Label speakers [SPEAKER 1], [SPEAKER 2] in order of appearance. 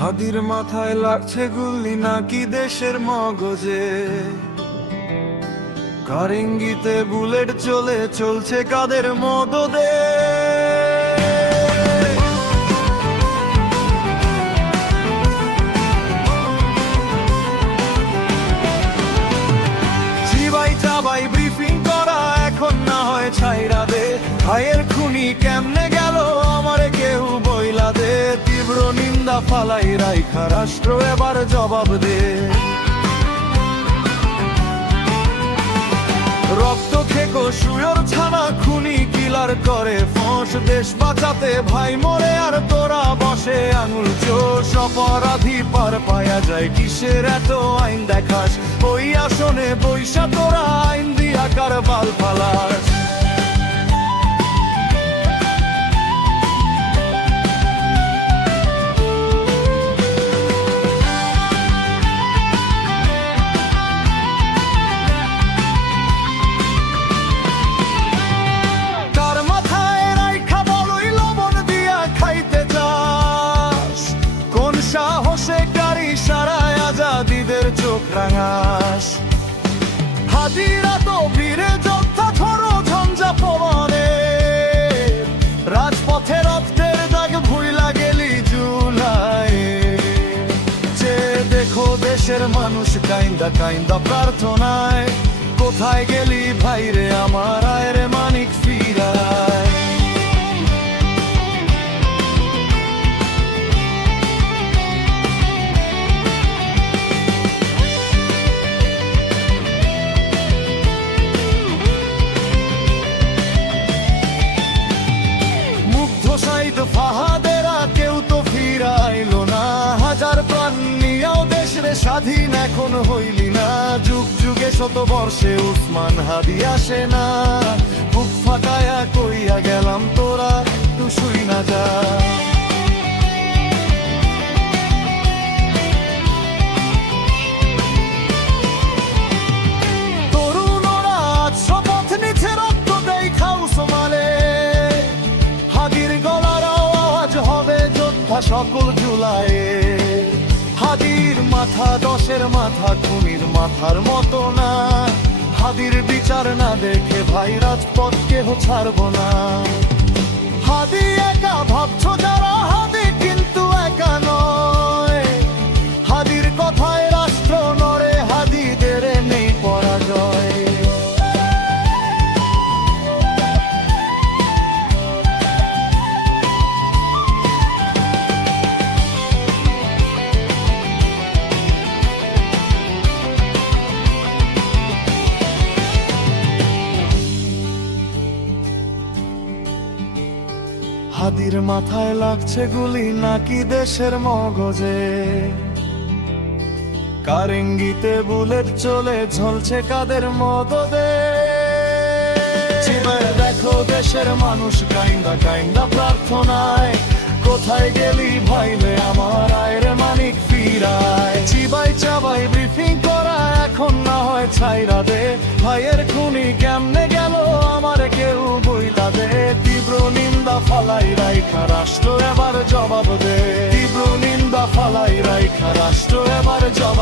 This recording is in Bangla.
[SPEAKER 1] হাদির মাথায় লাগছে গুল্লি নাকি দেশের মগজে? কারিঙ্গিতে বুলেট চলে চলছে কাদের মদদে? চাবাই ব্রিফিং করা এখন না হয় ছাইরা দে। ভাইয়ের নিন্দা ফালাই রাইখা রাষ্ট্র এবার জবাব দে। রক্ত খেকো শুয়োর ছানা, খুনি কিলার করে। ফস, দেশ বাঁচাতে ভাই মরে, আর তোরা বসে আঙুল চোষ। অপরাধী পার পায়া যায়, কিসের এত আইন দেখাস? ওই আসনে বৈশা তোরা, আইন দিয়া কার বাল ফালাস। রাঙাস। হাজিরা তো ভিড়ে যোদ্ধা জুলাই যে দেখো দেশের মানুষ কাইন্দা কাইন্দা প্রার্থনায়, কোথায় গেলি ভাইরে আমার আয়ের স্বাধীন এখন হইলি না। যুগ যুগে শত বর্ষে উসমান হাদি আসে না। বুক ফাটায়া কইয়া গেলাম তোরা তু শুই না যা। সকল জুলাইয়ে। হাদির মাথা, দশের মাথা, খুনির মাথার মতো না। হাদির বিচার না দেখে ভাই রাজপথ কেহ ছাড়ব না। হাদির মাথায় লাগছে গুলি নাকি দেশের মগজে? কারেঙ্গিতে বুলেট চলে ঝলছে কাদের মদদে দেখো দেশের মানুষ, কাইন্দা কাইন্দা প্রার্থনায়, কোথায় গেলি ভাইলে আমার আয়ের? জবাব দে। তীব্র নিন্দা ফালাই রাইখা রাষ্ট্র এবার জবাব